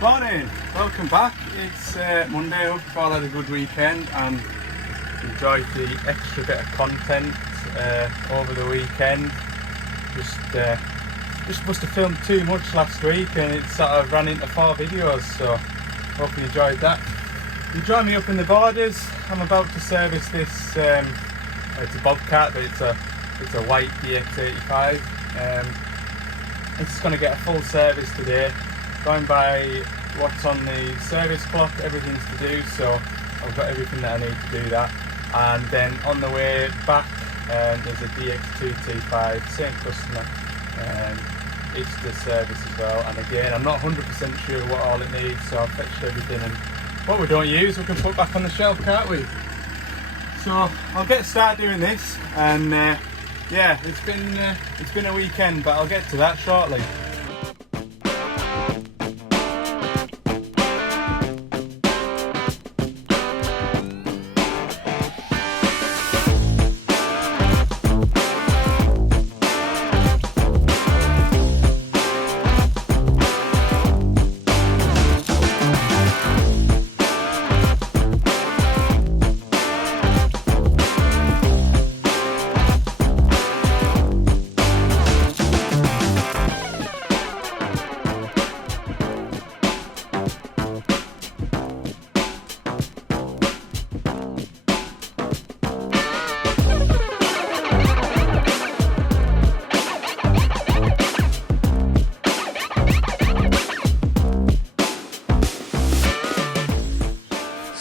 Morning, welcome back. It's Monday. Hope you've all had a good weekend and enjoyed the extra bit of content over the weekend. Just must have filmed too much last week and it sort of ran into 4 videos, so hope you enjoyed that. You join me up in the borders. I'm about to service this, it's a Bobcat, but it's a white DX85. It's going to get a full service today. Going by what's on the service clock, everything's to do, so I've got everything that I need to do that. And then on the way back, there's a DX225, same customer, it's the service as well. And again, I'm not 100% sure what all it needs, so I've fetched everything, and what we don't use we can put back on the shelf, can't we? So I'll get started doing this, and yeah, it's been a weekend, but I'll get to that shortly.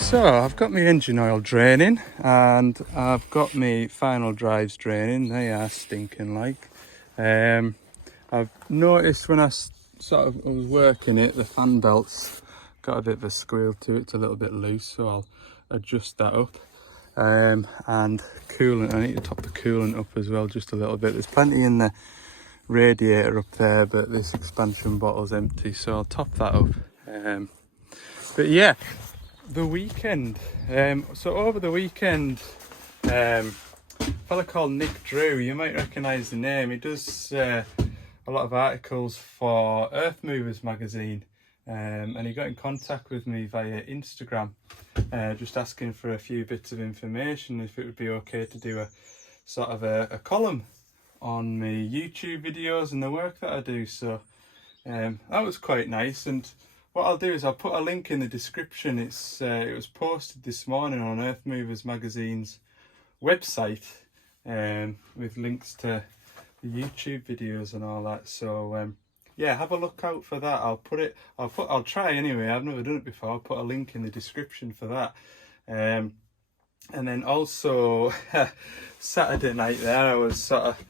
So I've got my engine oil draining and I've got my final drives draining. They are stinking like. I've noticed when I was working it, the fan belt's got a bit of a squeal to it. It's a little bit loose, so I'll adjust that up. And coolant, I need to top the coolant up as well just a little bit. There's plenty in the radiator up there, but this expansion bottle's empty, so I'll top that up. But yeah, the weekend. So over the weekend, a fella called Nick Drew, you might recognise the name. He does a lot of articles for Earthmovers magazine, and he got in contact with me via Instagram, just asking for a few bits of information, if it would be okay to do a sort of a column on my YouTube videos and the work that I do. So that was quite nice, and what I'll do is I'll put a link in the description. It was posted this morning on Earthmovers magazine's website, with links to the YouTube videos and all that. So yeah, have a look out for that. I'll try anyway. I've never done it before. I'll put a link in the description for that. And then also Saturday night there, I was sort of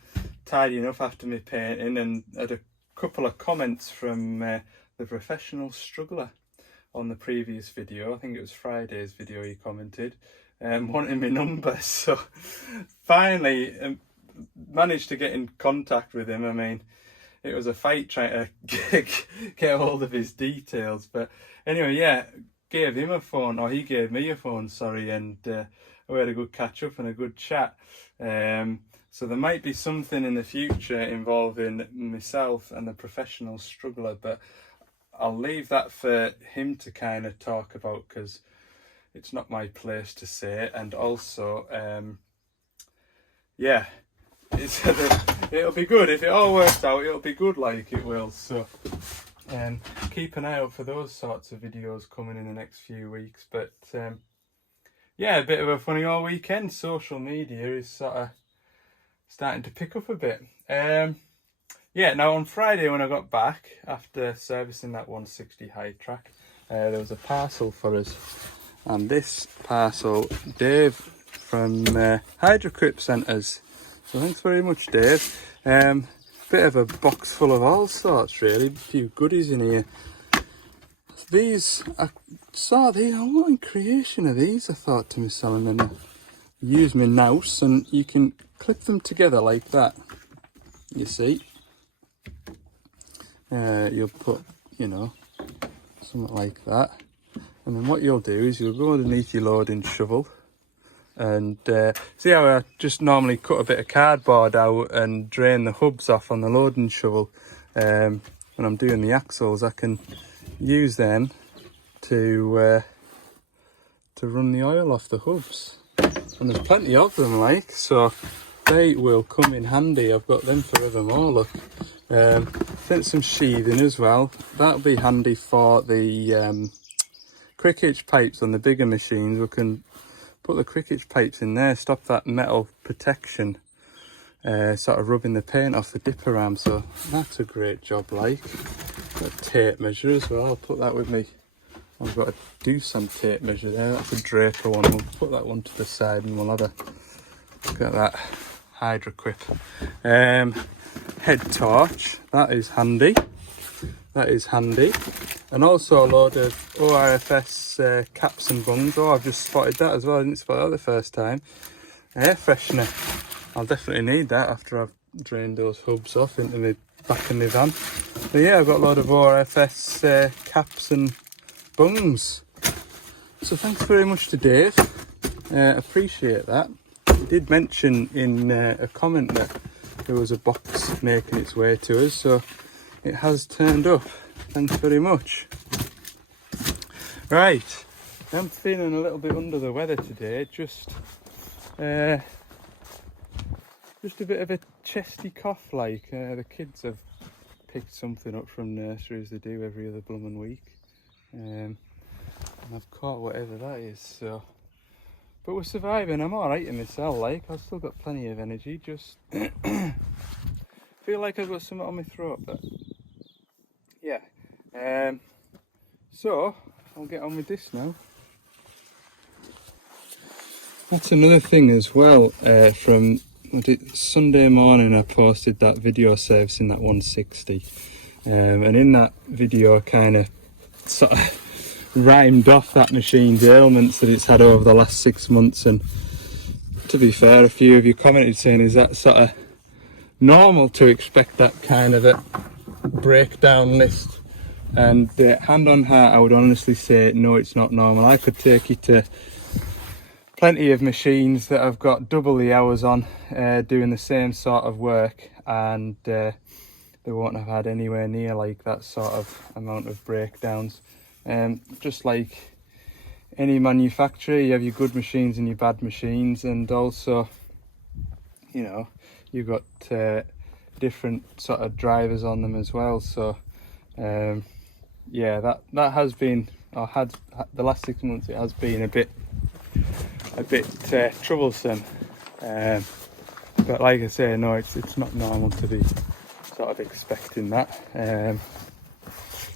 tidying up after my painting and had a couple of comments from the professional struggler on the previous video. I think it was Friday's video. He commented wanting my number, so finally managed to get in contact with him. I mean, it was a fight trying to get hold of his details, but anyway, yeah, gave him a phone, or he gave me a phone, sorry, and we had a good catch up and a good chat. So there might be something in the future involving myself and the professional struggler, but I'll leave that for him to kind of talk about, because it's not my place to say. And also, yeah, it'll be good. If it all works out, it'll be good like it will. So keep an eye out for those sorts of videos coming in the next few weeks. But yeah, a bit of a funny all weekend. Social media is sort of starting to pick up a bit. Yeah, now on Friday when I got back after servicing that 160 high track, there was a parcel for us, and this parcel Dave from Hydrocrip sent us. So thanks very much, Dave. Bit of a box full of all sorts really, a few goodies in here. These, I saw these, what in creation are these, I thought to myself, and then I use my mouse and you can clip them together like that, you see. You'll put, you know, something like that, and then what you'll do is you'll go underneath your loading shovel and see how I just normally cut a bit of cardboard out and drain the hubs off on the loading shovel. When I'm doing the axles, I can use then to run the oil off the hubs. And there's plenty of them, like, so they will come in handy. I've got them forevermore, look. Sent some sheathing as well. That'll be handy for the quick hitch pipes on the bigger machines. We can put the quick hitch pipes in there, stop that metal protection sort of rubbing the paint off the dipper arm, so that's a great job. Like, got a tape measure as well. I'll put that with me. I've got to do some tape measure there. That's a Draper one. We'll put that one to the side and we'll have a look at that. Hydro Quip. Head torch, that is handy. That is handy. And also a load of ORFS caps and bungs. Oh, I've just spotted that as well. I didn't spot that the first time. Air freshener. I'll definitely need that after I've drained those hubs off into the back of my van. But yeah, I've got a load of ORFS caps and bungs. So thanks very much to Dave. Appreciate that. He did mention in a comment that there was a box making its way to us, so it has turned up. Thanks very much. Right, I'm feeling a little bit under the weather today. Just a bit of a chesty cough, like. The kids have picked something up from nursery as they do every other blooming week, and I've caught whatever that is. So, but we're surviving. I'm all right in my cell, like. I've still got plenty of energy. Just feel like I've got something on my throat, but yeah. So I'll get on with this now. That's another thing as well. From Sunday morning, I posted that video servicing that 160, and in that video, I kind of sort of rhymed off that machine's ailments that it's had over the last 6 months. And to be fair, a few of you commented saying, is that sort of normal to expect that kind of a breakdown list? And hand on heart, I would honestly say no, it's not normal. I could take you to plenty of machines that have got double the hours on doing the same sort of work, and they won't have had anywhere near like that sort of amount of breakdowns. Just like any manufacturer, you have your good machines and your bad machines, and also, you know, you've got different sort of drivers on them as well. So yeah, that has been, or had the last 6 months, it has been a bit troublesome. But like I say, no, it's not normal to be sort of expecting that.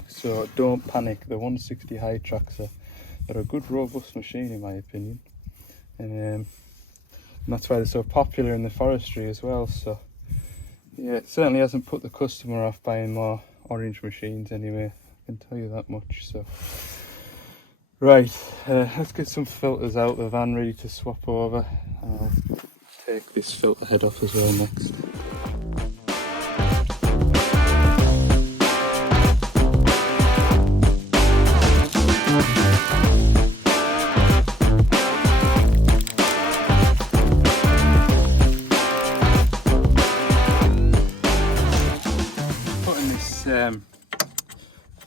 So don't panic. The 160 high tracks are a good robust machine in my opinion, and that's why they're so popular in the forestry as well. So yeah, it certainly hasn't put the customer off buying more orange machines anyway, I can tell you that much. So right, let's get some filters out of the van ready to swap over. I'll take this filter head off as well next. Putting this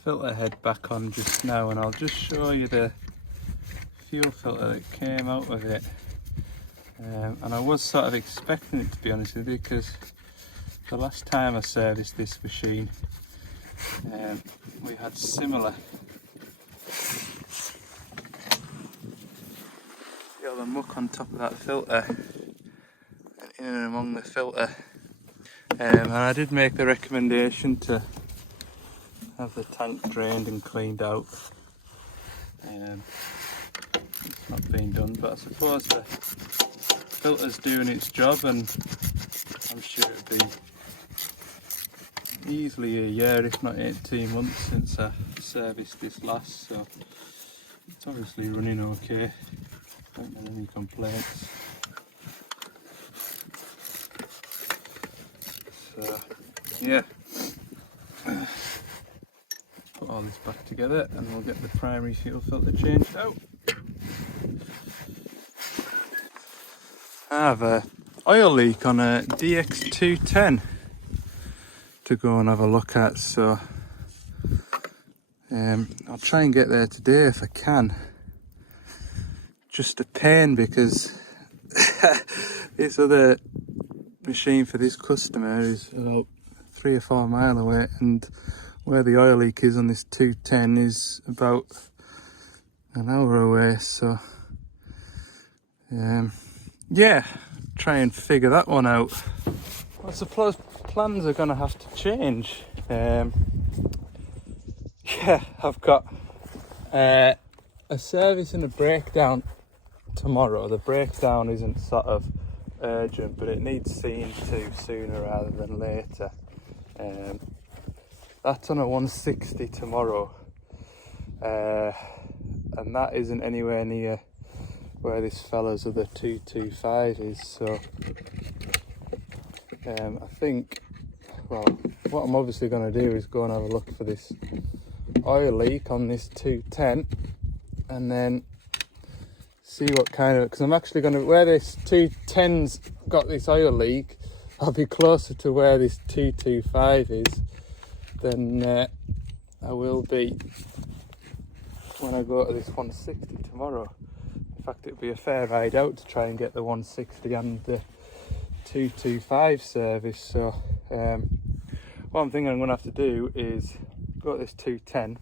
filter head back on just now, and I'll just show you the fuel filter that came out of it. And I was sort of expecting it, to be honest with you, because the last time I serviced this machine, we had similar. Got the muck on top of that filter and in and among the filter, and I did make the recommendation to have the tank drained and cleaned out. It's not been done, but I suppose the filter's doing its job, and I'm sure it'll be easily a year, if not 18 months, since I serviced this last, so it's obviously running okay. Don't have any complaints. So yeah, put all this back together and we'll get the primary fuel filter changed out. I have a oil leak on a DX210 to go and have a look at, so I'll try and get there today if I can. Just a pain because this other machine for this customer is about 3 or 4 miles away, and where the oil leak is on this 210 is about an hour away. So yeah, try and figure that one out. I suppose plans are gonna have to change. Yeah, I've got a service and a breakdown tomorrow. The breakdown isn't sort of urgent, but it needs seeing to sooner rather than later. That's on a 160 tomorrow, and that isn't anywhere near where this fella's other 225 is. So I think, well, what I'm obviously going to do is go and have a look for this oil leak on this 210, and then see what kind of, because I'm actually going to, where this 210's got this oil leak, I'll be closer to where this 225 is than I will be when I go to this 160 tomorrow. In fact, it'll be a fair ride out to try and get the 160 and the 225 service. So one thing I'm going to have to do is go to this 210,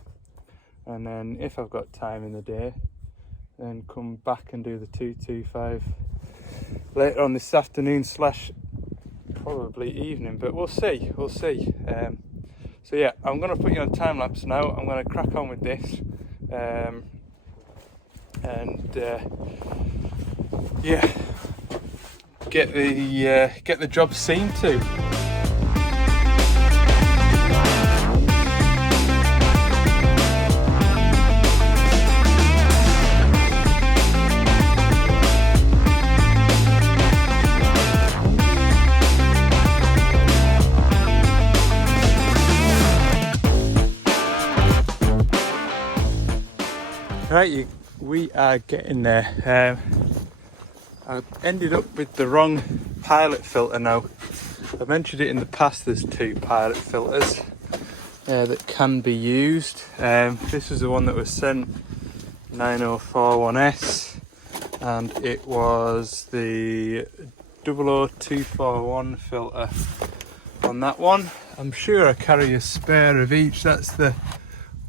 and then if I've got time in the day, then come back and do the 225 later on this afternoon slash probably evening, but we'll see. So yeah, I'm going to put you on time lapse now. I'm going to crack on with this, and yeah, get the job seen to. Right, we are getting there. I ended up with the wrong pilot filter now. I mentioned it in the past, there's 2 pilot filters that can be used. This was the one that was sent, 9041S, and it was the 00241 filter on that one. I'm sure I carry a spare of each. That's the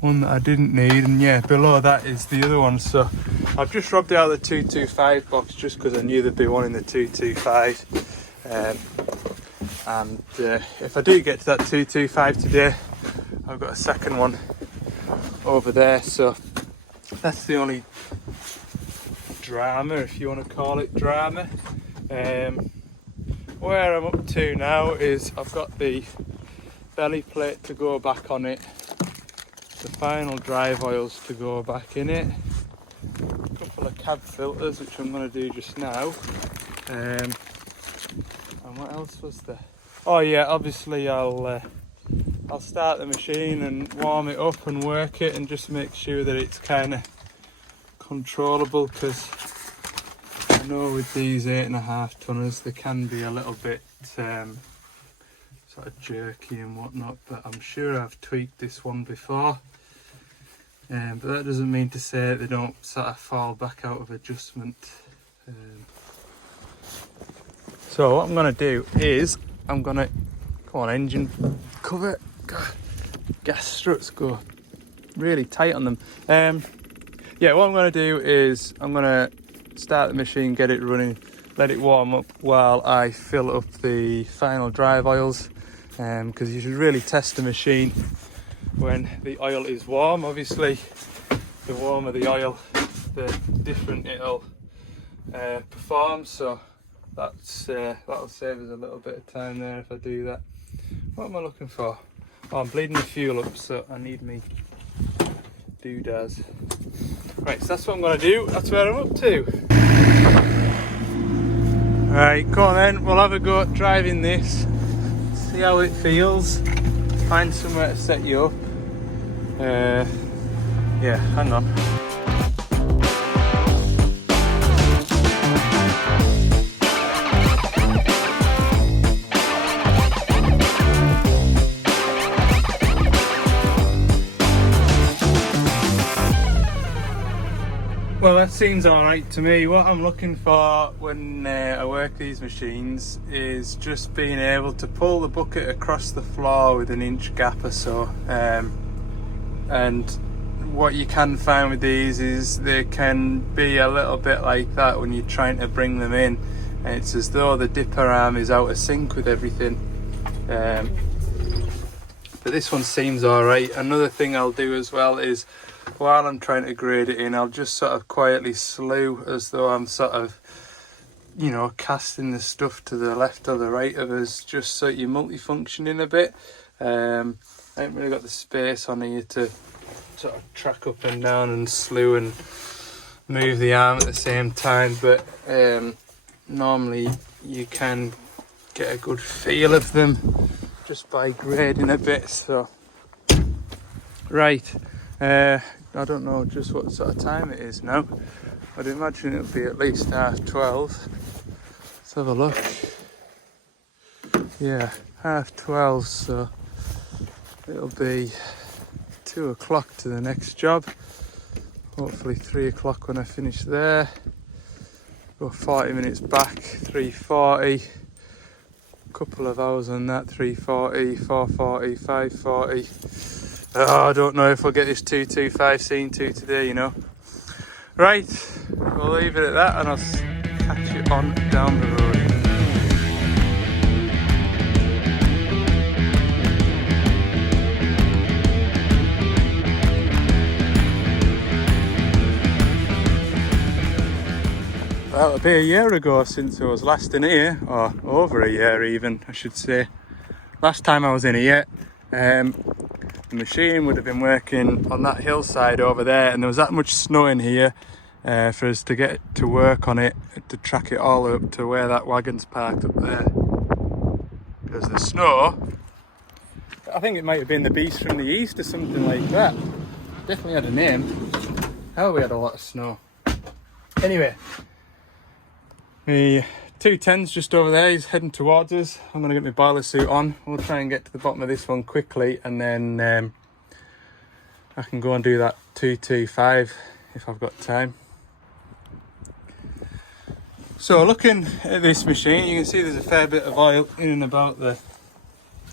one that I didn't need, and yeah, below that is the other one. So I've just robbed out the 225 box just because I knew there'd be one in the 225, and if I do get to that 225 today, I've got a second one over there. So that's the only drama, if you want to call it drama. Where I'm up to now is I've got the belly plate to go back on it, the final drive oils to go back in it, a couple of cab filters which I'm going to do just now, and what else was there? Oh yeah, obviously I'll start the machine and warm it up and work it and just make sure that it's kind of controllable, because I know with these 8.5 tonners they can be a little bit sort of jerky and whatnot, but I'm sure I've tweaked this one before, but that doesn't mean to say they don't sort of fall back out of adjustment. So what I'm going to do is I'm going to, come on engine cover, God, gas struts go really tight on them. Yeah, what I'm going to do is I'm going to start the machine, get it running, let it warm up while I fill up the final drive oils, because you should really test the machine when the oil is warm. Obviously the warmer the oil, the different it'll perform, so that'll save us a little bit of time there if I do that. What am I looking for? Oh, I'm bleeding the fuel up, so I need me doodads. Right, so that's what I'm going to do, that's where I'm up to. Right, come on then, we'll have a go at driving this, see how it feels, find somewhere to set you up. Yeah, hang on. Well, that seems alright to me. What I'm looking for when I work these machines is just being able to pull the bucket across the floor with an inch gap or so. And what you can find with these is they can be a little bit like that when you're trying to bring them in. And it's as though the dipper arm is out of sync with everything. But this one seems alright. Another thing I'll do as well is, while I'm trying to grade it in, I'll just sort of quietly slew as though I'm sort of, you know, casting the stuff to the left or the right of us, just so you're multifunctioning a bit. I haven't really got the space on here to sort of track up and down and slew and move the arm at the same time, but normally you can get a good feel of them just by grading a bit. So right, I don't know just what sort of time it is now. I'd imagine it'll be at least 12:30. Let's have a look. Yeah, 12:30, so it'll be 2 o'clock to the next job. Hopefully 3 o'clock when I finish there. Go 40 minutes back, 3:40. Couple of hours on that, 3:40, 4:40, 5:40. Oh, I don't know if we'll get this 225 scene 2 today, you know. Right, we'll leave it at that and I'll catch you on down the road. Well, it'll be a year ago since I was last in here, or over a year even, I should say. Last time I was in here, the machine would have been working on that hillside over there, and there was that much snow in here for us to get to work on it, to track it all up to where that wagon's parked up there. Because the snow, I think it might have been the beast from the east or something like that. Definitely had a name. Hell, we had a lot of snow. Anyway, the 210's just over there, he's heading towards us. I'm going to get my boiler suit on. We'll try and get to the bottom of this one quickly, and then I can go and do that 225 if I've got time. So looking at this machine, you can see there's a fair bit of oil in and about the...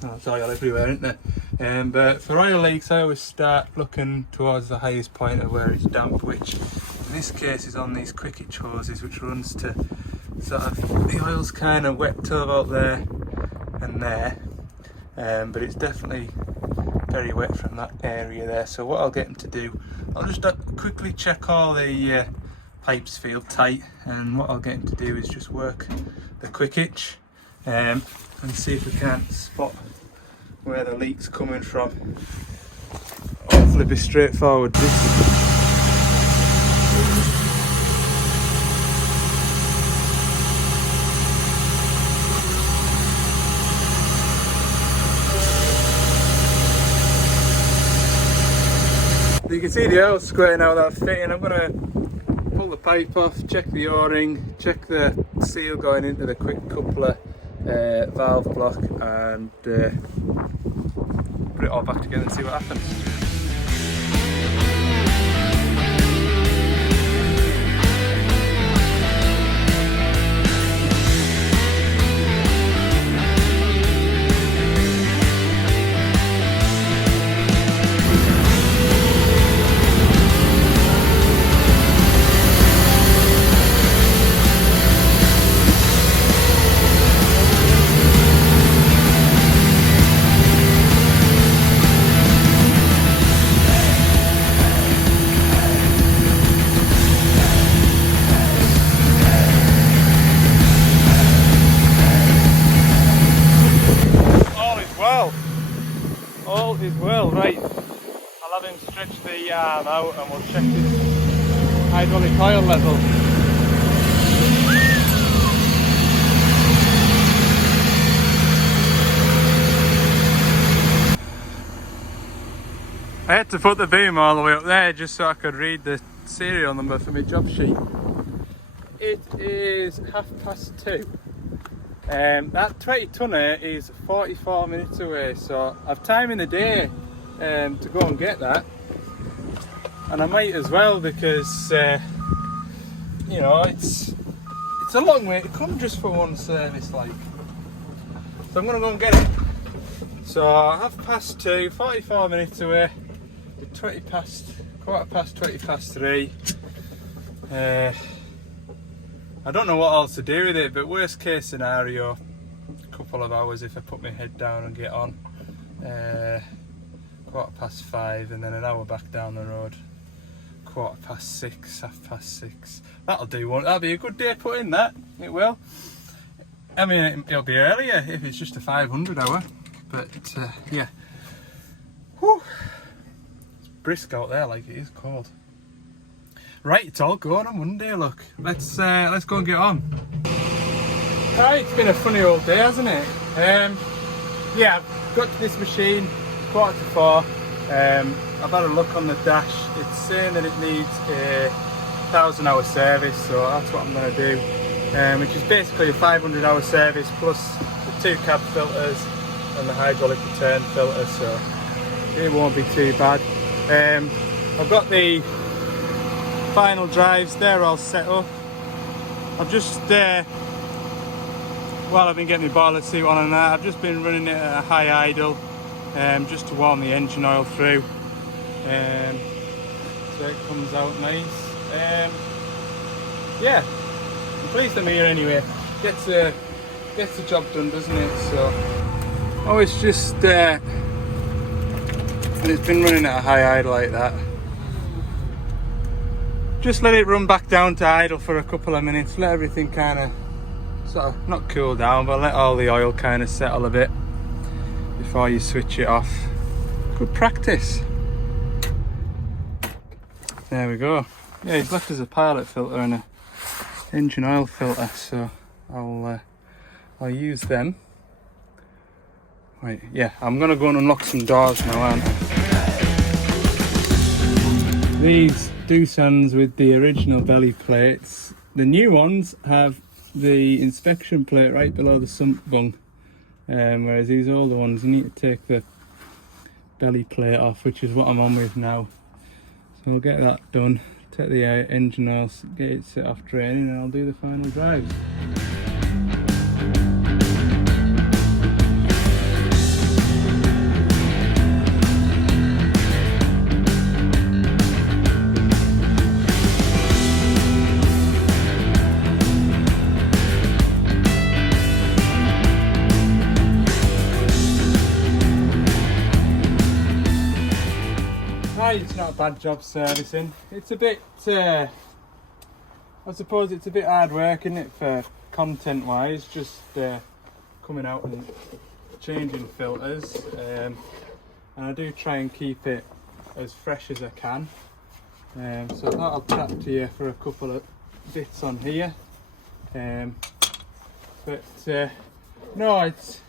Oh, there's oil everywhere, isn't there? But for oil leaks, I always start looking towards the highest point of where it's damp, which in this case is on these quick hitch hoses, which runs to sort of, the oil's kind of wet till about there and there, but it's definitely very wet from that area there. So what I'll get him to do, I'll just quickly check all the pipes feel tight, and what I'll get him to do is just work the quick hitch and see if we can't spot where the leak's coming from. Hopefully be straightforward. You can see the oil squirting out of that fitting. I'm going to pull the pipe off, check the o-ring, check the seal going into the quick coupler valve block, and put it all back together and see what happens. All is well, right. I'll have him stretch the arm out and we'll check his hydraulic oil level. I had to put the boom all the way up there just so I could read the serial number for my job sheet. It is 2:30. That 20 tonner is 44 minutes away, so I've time in the day to go and get that, and I might as well, because you know, it's a long way to come just for one service, like. So I'm gonna go and get it. So 2:30, 44 minutes away. 3:15. I don't know what else to do with it, but worst case scenario, a couple of hours if I put my head down and get on. 5:15, and then an hour back down the road. 6:15, 6:30. That'll do one. That'll be a good day put in, that. It will. I mean, it'll be earlier if it's just a 500 hour, but yeah. Whew. It's brisk out there, like it is cold. Right, it's all going on Monday. Look, let's go and get on. Right, it's been a funny old day, hasn't it? Yeah, I've got to this machine 3:45. I've had a look on the dash. It's saying that it needs a 1,000-hour service, so that's what I'm going to do. Which is basically a 500-hour service plus the 2 cab filters and the hydraulic return filter, so it won't be too bad. I've got the final drives, they're all set up. I've just, while I've been getting my boiler suit on and that, I've just been running it at a high idle, just to warm the engine oil through. So it comes out nice. Yeah. I'm pleased I'm here anyway. Gets the job done, doesn't it? So it's just and it's been running at a high idle like that. Just let it run back down to idle for a couple of minutes. Let everything kind of sort of not cool down, but let all the oil kind of settle a bit before you switch it off. Good practice. There we go. Yeah, he's left us a pilot filter and a engine oil filter, so I'll use them. Right, yeah, I'm gonna go and unlock some doors now, aren't I? These Doosan's with the original belly plates. The new ones have the inspection plate right below the sump bung, whereas these older ones you need to take the belly plate off, which is what I'm on with now. So I'll get that done. Take the engine oil, get it set off draining, and I'll do the final drives. It's not a bad job servicing. It's a bit, I suppose it's a bit hard work, isn't it, for content wise, just coming out and changing filters, and I do try and keep it as fresh as I can. So I thought I'll chat to you for a couple of bits on here, but no, it's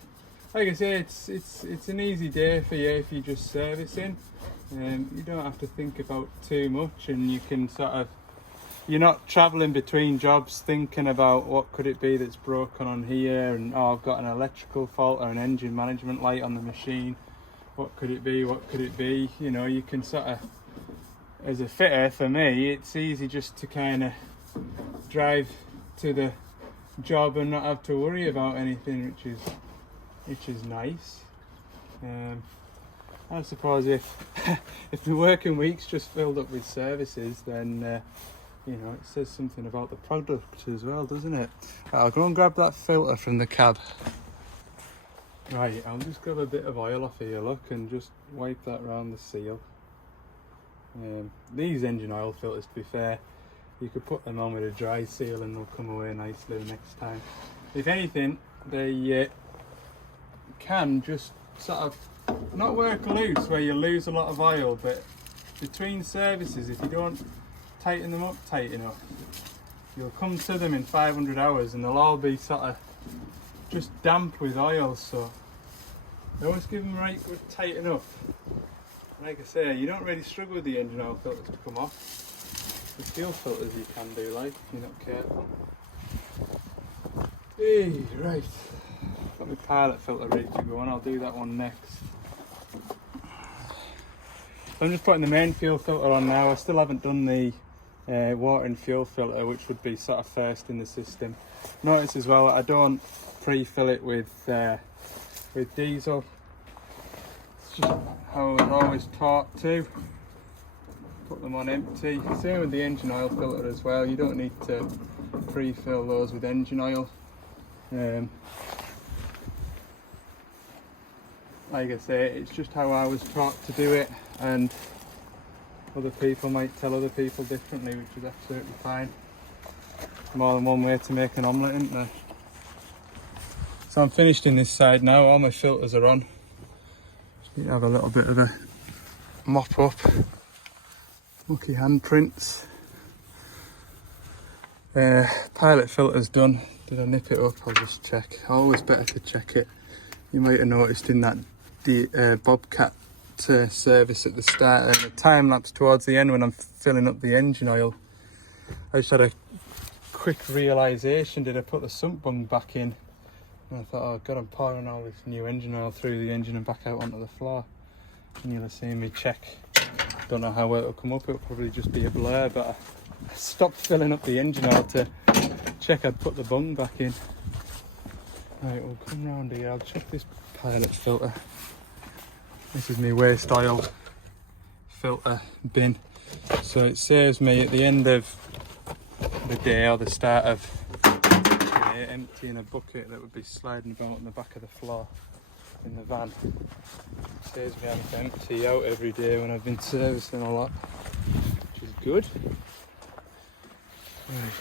like I say, it's an easy day for you if you're just servicing. You don't have to think about too much, and you can you're not travelling between jobs thinking about what could it be that's broken on here, and I've got an electrical fault or an engine management light on the machine. What could it be? What could it be? You know, you can as a fitter, for me, it's easy just to kind of drive to the job and not have to worry about anything, which is nice. I suppose if the working week's just filled up with services, then you know, it says something about the product as well, doesn't it? I'll go and grab that filter from the cab. Right, I'll just grab a bit of oil off here, look, and just wipe that around the seal. These engine oil filters, to be fair, you could put them on with a dry seal and they'll come away nicely the next time. If anything, they can just sort of not work loose where you lose a lot of oil, but between services, if you don't tighten them up tight enough, you'll come to them in 500 hours and they'll all be sort of just damp with oil. So I always give them right good tighten up. Like I say, you don't really struggle with the engine oil filters to come off. The fuel filters you can do, like, if you're not careful. Hey, right, got my pilot filter ready to go on. I'll do that one next. So I'm just putting the main fuel filter on now. I still haven't done the water and fuel filter, which would be sort of first in the system. Notice as well I don't pre-fill it with diesel. It's just how I was always taught to put them on empty. Same with the engine oil filter as well, you don't need to pre-fill those with engine oil. Like I say, it's just how I was taught to do it, and other people might tell other people differently, which is absolutely fine. More than one way to make an omelette, isn't there? So I'm finished in this side now, all my filters are on. Just need to have a little bit of a mop up. Mucky handprints. Pilot filter's done. Did I nip it up? I'll just check. Always better to check it. You might have noticed in that Bobcat service at the start and the time lapse towards the end when I'm filling up the engine oil, I just had a quick realisation, did I put the sump bung back in? And I thought, oh god, I'm pouring all this new engine oil through the engine and back out onto the floor. And you'll have seen me check. Don't know how it'll come up, it'll probably just be a blur, but I stopped filling up the engine oil to check I'd put the bung back in. Right, we'll come round here, I'll check this pilot filter. This is my waste oil filter bin. So it saves me at the end of the day or the start of the day emptying a bucket that would be sliding about on the back of the floor in the van. It saves me having to empty out every day when I've been servicing a lot, which is good. Right.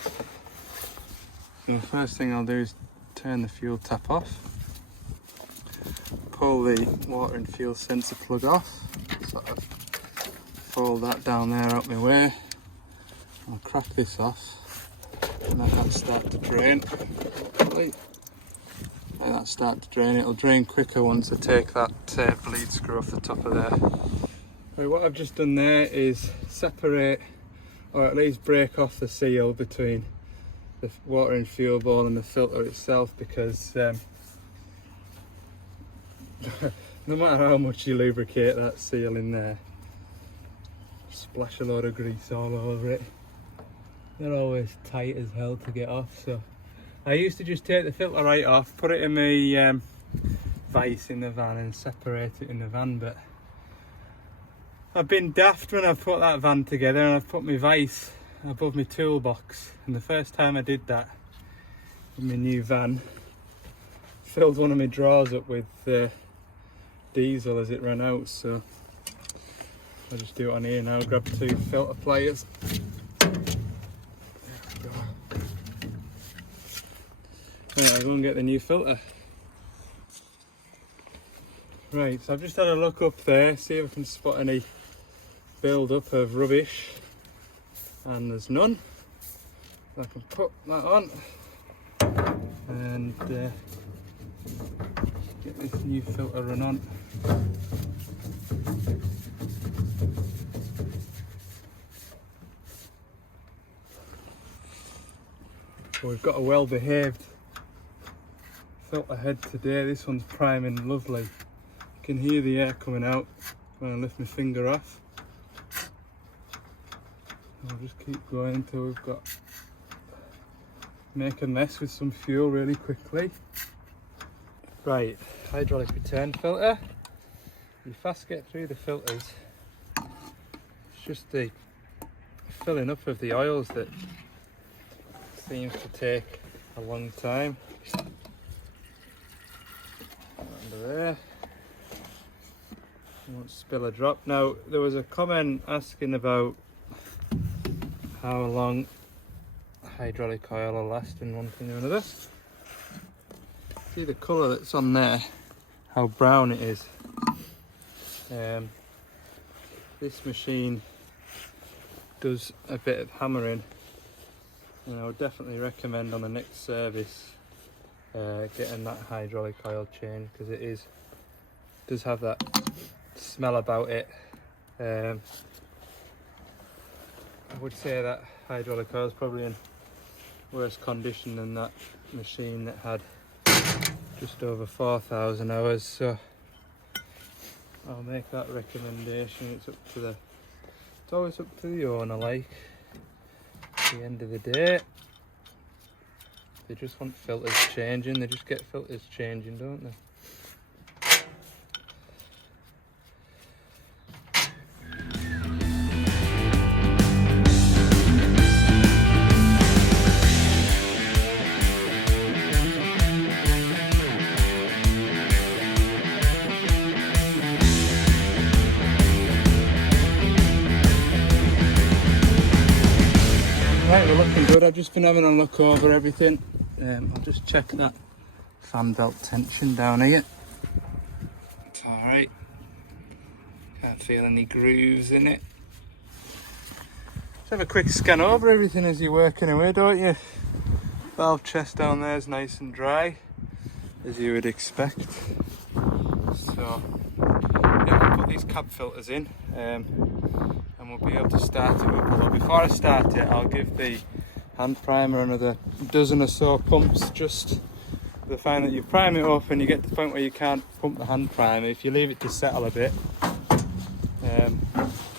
So the first thing I'll do is turn the fuel tap off, pull the water and fuel sensor plug off, sort of fold that down there out my way. I'll crack this off and let that start to drain. Let that start to drain, it'll drain quicker once I take that bleed screw off the top of there. Right, what I've just done there is separate, or at least break off the seal between the water and fuel bowl and the filter itself, because no matter how much you lubricate that seal in there, splash a load of grease all over it. They're always tight as hell to get off, so I used to just take the filter right off, put it in my vice in the van and separate it in the van, but I've been daft when I've put that van together and I've put my vice above my toolbox, and the first time I did that in my new van, filled one of my drawers up with diesel as it ran out, so I'll just do it on here now. Grab 2 filter pliers. Right, I'll go and get the new filter. Right, so I've just had a look up there, see if I can spot any build up of rubbish, and there's none. I can put that on and get this new filter run on. So we've got a well behaved filter head today. This one's priming lovely. You can hear the air coming out when I lift my finger off. I'll just keep going until we've got, make a mess with some fuel really quickly. Right, hydraulic return filter. You fast get through the filters, it's just the filling up of the oils that seems to take a long time. Under there, won't spill a drop. Now there was a comment asking about how long hydraulic oil will last in one thing or another. See the colour that's on there, how brown it is. This machine does a bit of hammering, and I would definitely recommend on the next service getting that hydraulic oil change, because it does have that smell about it. I would say that hydraulic oil is probably in worse condition than that machine that had just over 4,000 hours, so I'll make that recommendation. It's always up to the owner, like. the end of the day. They just want filters changing, they just get filters changing, don't they? Right, we're looking good. I've just been having a look over everything. I'll just check that fan belt tension down here. It's alright. Can't feel any grooves in it. Just have a quick scan over everything as you're working away, don't you? Valve chest down there is nice and dry, as you would expect. So, yeah, I'll put these cab filters in. And we'll be able to start it up. Although before I start it, I'll give the hand primer another dozen or so pumps, just the find that you prime it up and you get to the point where you can't pump the hand primer. If you leave it to settle a bit,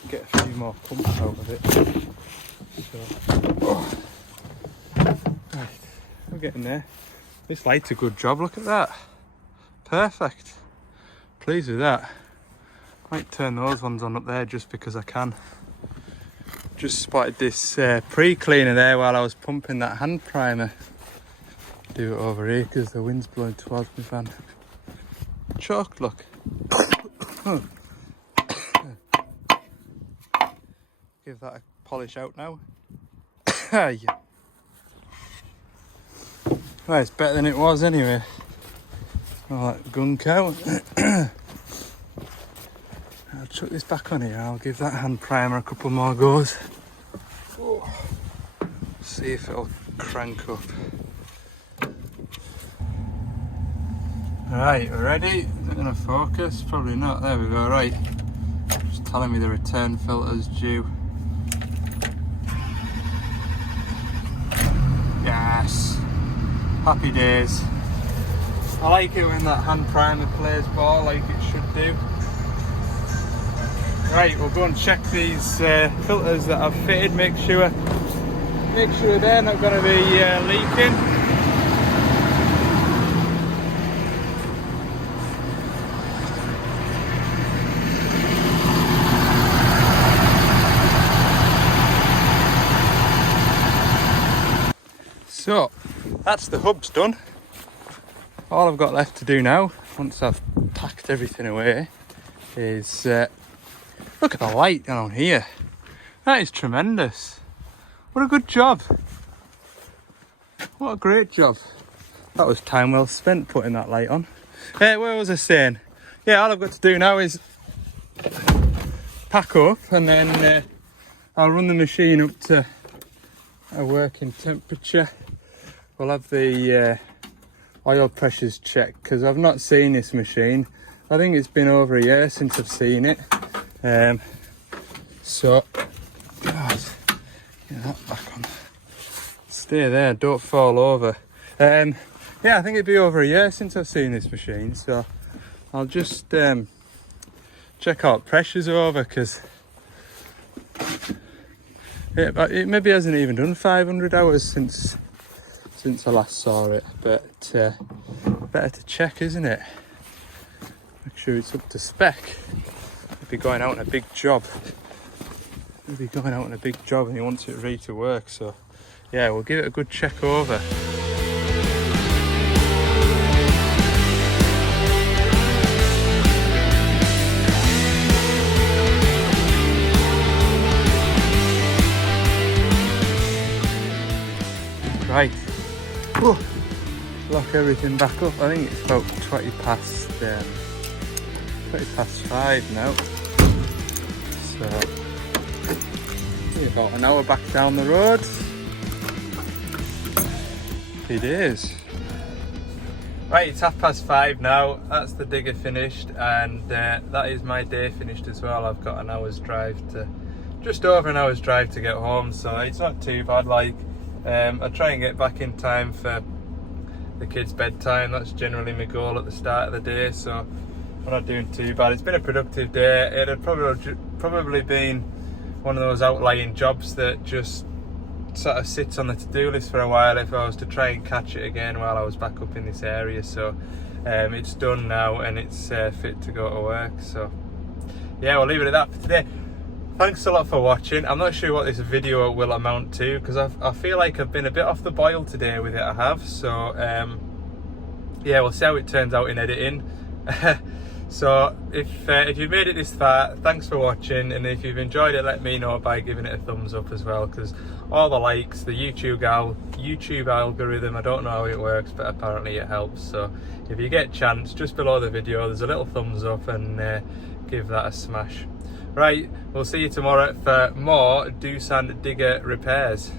get a few more pumps out of it. So, right, we're getting there. This light's a good job, look at that. Perfect. Pleased with that. Might turn those ones on up there just because I can. Just spotted this pre-cleaner there while I was pumping that hand primer. Do it over here because the wind's blowing towards me fan. Chalk, look. Give that a polish out now. Yeah. Well, it's better than it was anyway. All that gunk out. I'll chuck this back on here. I'll give that hand primer a couple more goes. Oh. See if it'll crank up. Right, we're ready. Is it gonna focus? Probably not. There we go. Right. Just telling me the return filter's due. Yes. Happy days. I like it when that hand primer plays ball like it should do. Right, we'll go and check these filters that I've fitted, make sure they're not going to be leaking. So, that's the hubs done. All I've got left to do now, once I've packed everything away, is look at the light down here. That is tremendous. What a good job. What a great job. That was time well spent putting that light on. Where was I saying? Yeah, all I've got to do now is pack up and then I'll run the machine up to a working temperature. We'll have the oil pressures checked because I've not seen this machine. I think it's been over a year since I've seen it. So, God, get that back on. Stay there, don't fall over. Yeah, I think it'd be over a year since I've seen this machine, so I'll just check out pressures over because it maybe hasn't even done 500 hours since I last saw it, but better to check, isn't it? Make sure it's up to spec. We'll be going out on a big job. And he wants it ready to work, so yeah, we'll give it a good check over. Right. Whew. Lock everything back up. I think it's about 20 past 5 now. So we're about an hour back down the road. It is. Right, it's 5:30 now. That's the digger finished, and that is my day finished as well. I've got just over an hour's drive to get home, so it's not too bad. Like, I try and get back in time for the kids' bedtime. That's generally my goal at the start of the day, so we're not doing too bad. It's been a productive day. It had probably been one of those outlying jobs that just sort of sits on the to-do list for a while if I was to try and catch it again while I was back up in this area. So it's done now and it's fit to go to work. So yeah, we'll leave it at that for today. Thanks a lot for watching. I'm not sure what this video will amount to because I feel like I've been a bit off the boil today with it. I have. So yeah, we'll see how it turns out in editing. So if you've made it this far, thanks for watching, and if you've enjoyed it, let me know by giving it a thumbs up as well, because all the likes, the YouTube algorithm, I don't know how it works, but apparently it helps. So if you get a chance, just below the video there's a little thumbs up, and give that a smash. Right, we'll see you tomorrow for more Doosan Digger repairs.